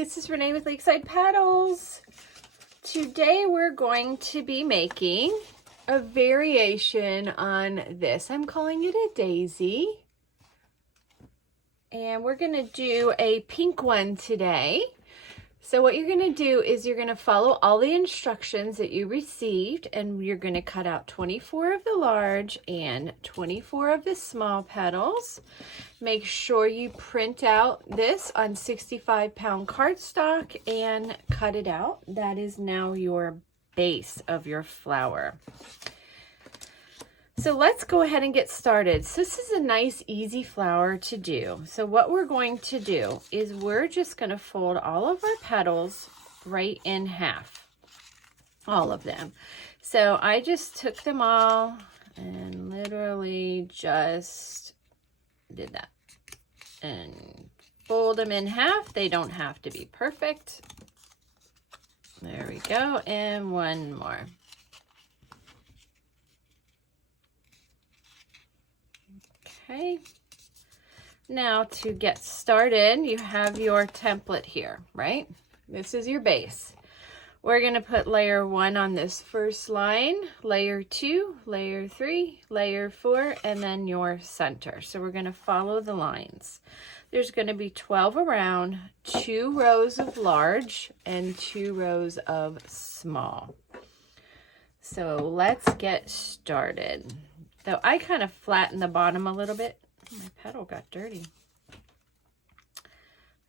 this is Renee with Lakeside Petals. Today we're going to be making a variation on this. I'm calling it a daisy. And we're going to do a pink one today. So what you're going to do is you're going to follow all the instructions that you received, and you're going to cut out 24 of the large and 24 of the small petals. Make sure you print out this on 65-pound cardstock and cut it out. That is now your base of your flower. So let's go ahead and get started. So this is a nice, easy flower to do. So what we're going to do is we're just going to fold all of our petals right in half, all of them. So I just took them all and literally just did that and fold them in half. They don't have to be perfect. There we go. And one more. Okay, now to get started, you have your template here, right? This is your base. We're going to put layer 1 on this first line, layer 2, layer 3, layer 4, and then your center. So we're going to follow the lines. There's going to be 12 around, 2 rows of large and 2 rows of small. So let's get started. So I kind of flattened the bottom a little bit. My petal got dirty.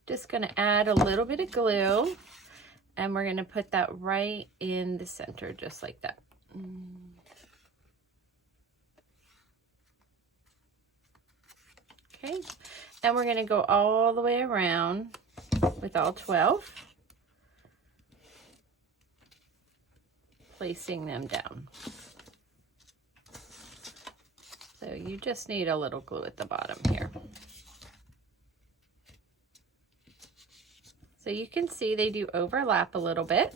Just going to add a little bit of glue, and we're going to put that right in the center, just like that. Okay, and we're going to go all the way around with all 12, placing them down. So you just need a little glue at the bottom here. So you can see they do overlap a little bit.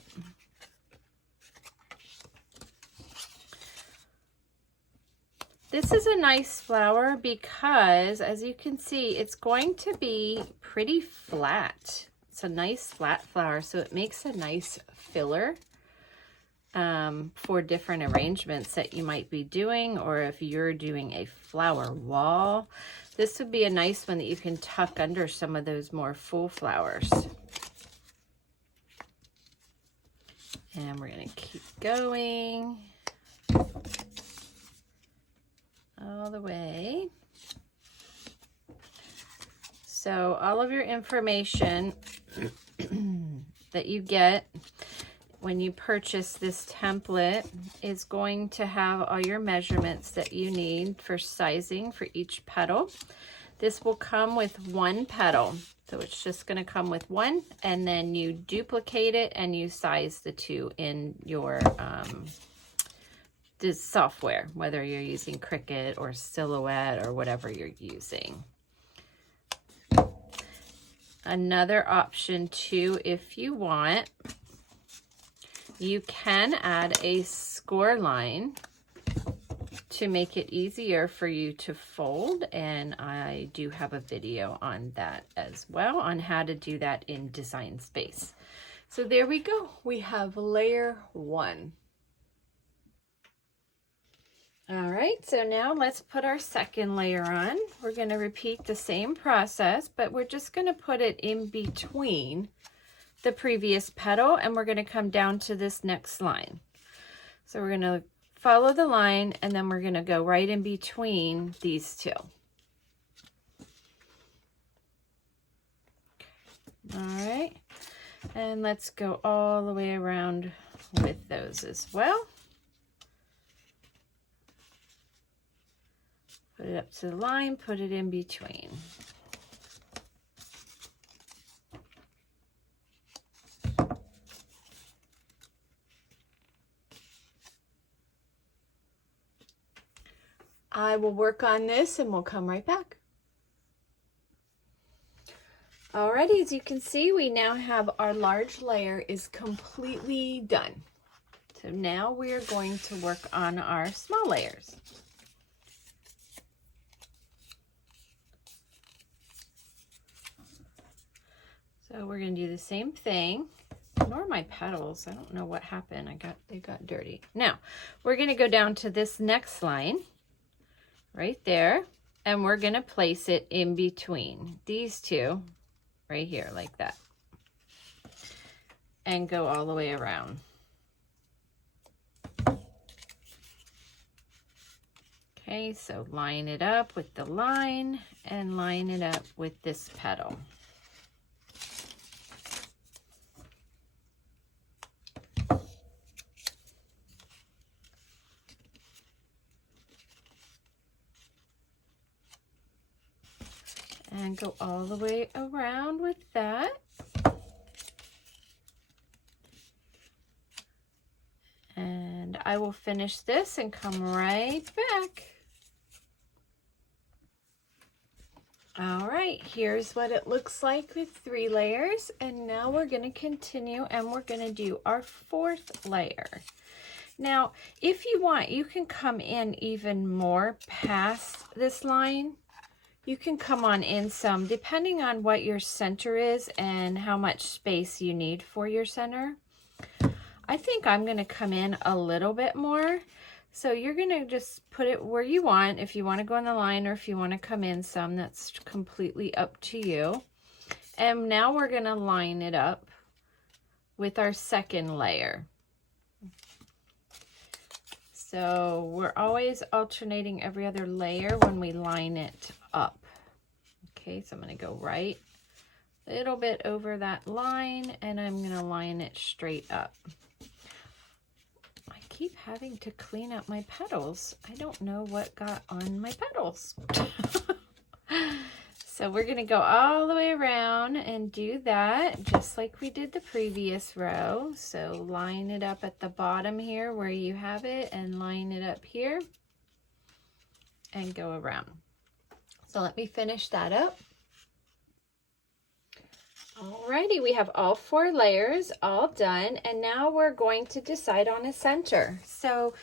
This is a nice flower because, as you can see, it's going to be pretty flat. It's a nice flat flower, so it makes a nice filler for different arrangements that you might be doing, or if you're doing a flower wall. This would be a nice one that you can tuck under some of those more full flowers. And we're going to keep going all the way. So all of your information that you get when you purchase this template is going to have all your measurements that you need for sizing for each petal. This will come with 1 petal. So it's just going to come with 1, and then you duplicate it and you size the 2 in your this software, whether you're using Cricut or Silhouette or whatever you're using. Another option too, if you want, you can add a score line to make it easier for you to fold, and I do have a video on that as well, on how to do that in Design Space. So there we go. We have layer 1. All right, so now let's put our second layer on. We're going to repeat the same process, but we're just going to put it in between the previous petal, and we're going to come down to this next line. So we're going to follow the line, and then we're going to go right in between these 2. All right, and let's go all the way around with those as well. Put it up to the line, put it in between. I will work on this and we'll come right back. Alrighty, as you can see, we now have our large layer is completely done. So now we are going to work on our small layers. So we're going to do the same thing. Ignore my petals. I don't know what happened. They got dirty. Now, we're going to go down to this next line right there, and we're going to place it in between these two right here like that. And go all the way around. Okay, so line it up with the line and line it up with this petal. And go all the way around with that. And I will finish this and come right back. All right, here's what it looks like with 3 layers. And now we're going to continue and we're going to do our 4th layer. Now, if you want, you can come in even more past this line. You can come on in some, depending on what your center is and how much space you need for your center. I think I'm going to come in a little bit more. So you're going to just put it where you want. If you want to go on the line or if you want to come in some, that's completely up to you. And now we're going to line it up with our 2nd layer. So we're always alternating every other layer when we line it up. Okay, so I'm going to go right a little bit over that line and I'm going to line it straight up. I keep having to clean up my petals. I don't know what got on my petals. So we're going to go all the way around and do that just like we did the previous row. So line it up at the bottom here where you have it and line it up here and go around. So let me finish that up. Alrighty, we have all 4 layers all done, and now we're going to decide on a center. So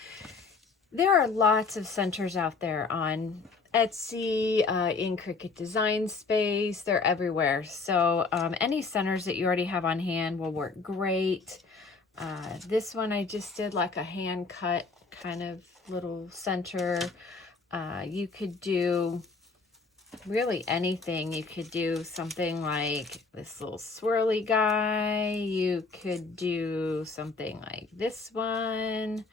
there are lots of centers out there on Etsy, in Cricut Design Space, they're everywhere. So any centers that you already have on hand will work great. This one I just did like a hand cut kind of little center. You could do really anything. You could do something like this little swirly guy. You could do something like this one.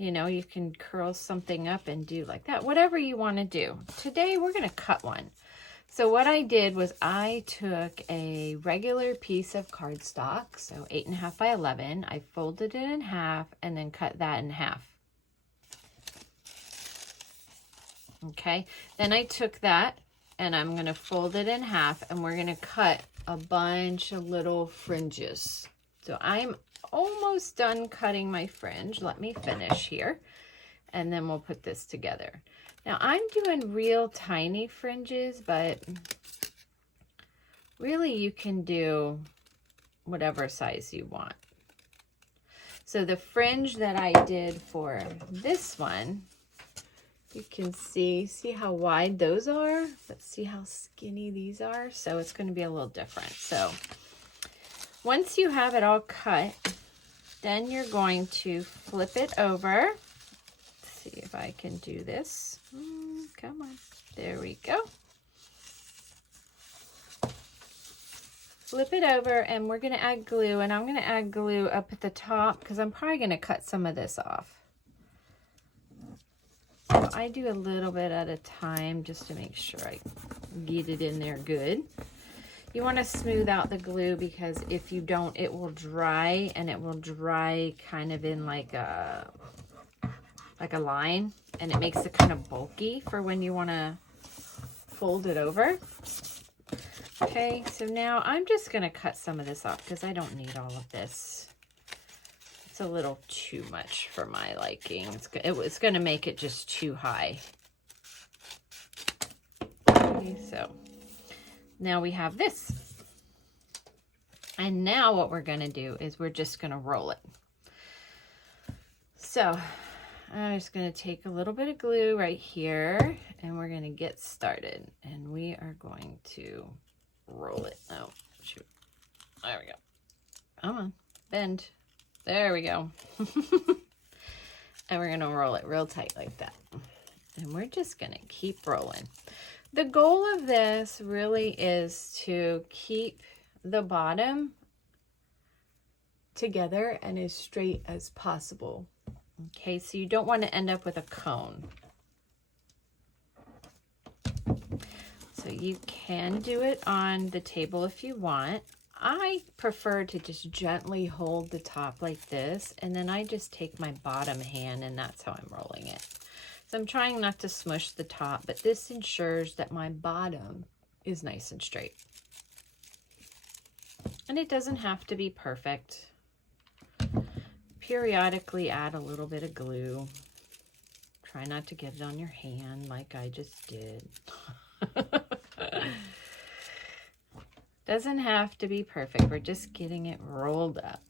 You know, you can curl something up and do like that, whatever you want to do. Today we're going to cut one. So what I did was I took a regular piece of cardstock, so 8.5 by 11. I folded it in half and then cut that in half. Okay, then I took that and I'm going to fold it in half and we're going to cut a bunch of little fringes. So I'm almost done cutting my fringe. Let me finish here and then we'll put this together. Now I'm doing real tiny fringes, but really you can do whatever size you want. So the fringe that I did for this one, you can see how wide those are, but see how skinny these are. So it's going to be a little different. So once you have it all cut, then you're going to flip it over. Let's see if I can do this. Come on. There we go. Flip it over and we're going to add glue. And I'm going to add glue up at the top because I'm probably going to cut some of this off. So I do a little bit at a time just to make sure I get it in there good. You want to smooth out the glue because if you don't, it will dry, and it will dry kind of in like a line, and it makes it kind of bulky for when you want to fold it over. Okay, so now I'm just going to cut some of this off because I don't need all of this. It's a little too much for my liking. It's going to make it just too high. Okay, so now we have this. And now what we're going to do is we're just going to roll it. So I'm just going to take a little bit of glue right here, and we're going to get started. And we are going to roll it. Oh, shoot. There we go. Come on, bend. There we go. And we're going to roll it real tight like that. And we're just going to keep rolling. The goal of this really is to keep the bottom together and as straight as possible. Okay, so you don't want to end up with a cone. So you can do it on the table if you want. I prefer to just gently hold the top like this, and then I just take my bottom hand, and that's how I'm rolling it. So I'm trying not to smush the top, but this ensures that my bottom is nice and straight. And it doesn't have to be perfect. Periodically add a little bit of glue. Try not to get it on your hand like I just did. Doesn't have to be perfect. We're just getting it rolled up.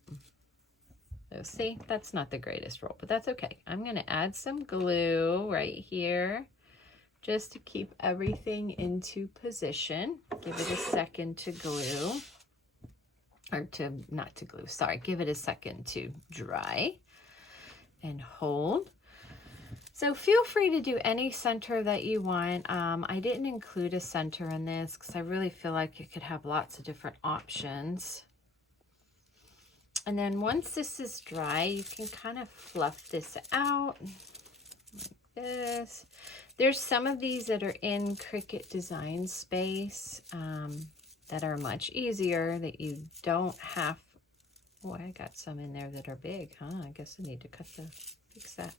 So see, that's not the greatest roll, but that's okay. I'm going to add some glue right here just to keep everything into position. Give it a second to glue. Or to, not to glue, sorry. Give it a second to dry and hold. So feel free to do any center that you want. I didn't include a center in this because I really feel like you could have lots of different options. And then once this is dry, you can kind of fluff this out like this. There's some of these that are in Cricut Design Space that are much easier, that you don't have. Oh, I got some in there that are big, huh? I guess I need to fix that.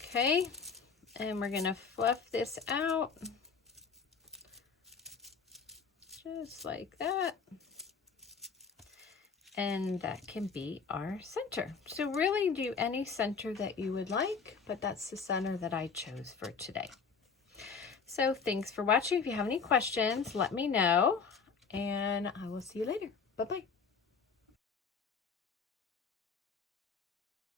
Okay, and we're gonna fluff this out just like that. And that can be our center. So really do any center that you would like, but that's the center that I chose for today. So thanks for watching. If you have any questions, let me know, and I will see you later. Bye-bye.